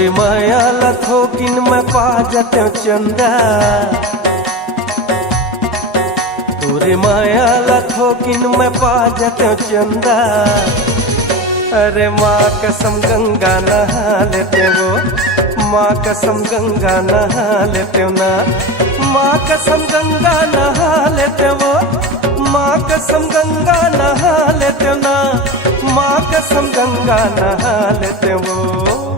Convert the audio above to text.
तोरे माया लथोकिन में पा जते चंदा, तोरे माया लथोकिन में पा जते चंदा। अरे माँ कसम गंगा नहा लेते वो, माँ कसम गंगा नहा लेते ना, माँ कसम गंगा नहा लेते वो, माँ कसम गंगा नहा लेते ना, माँ कसम गंगा नहा लेते वो।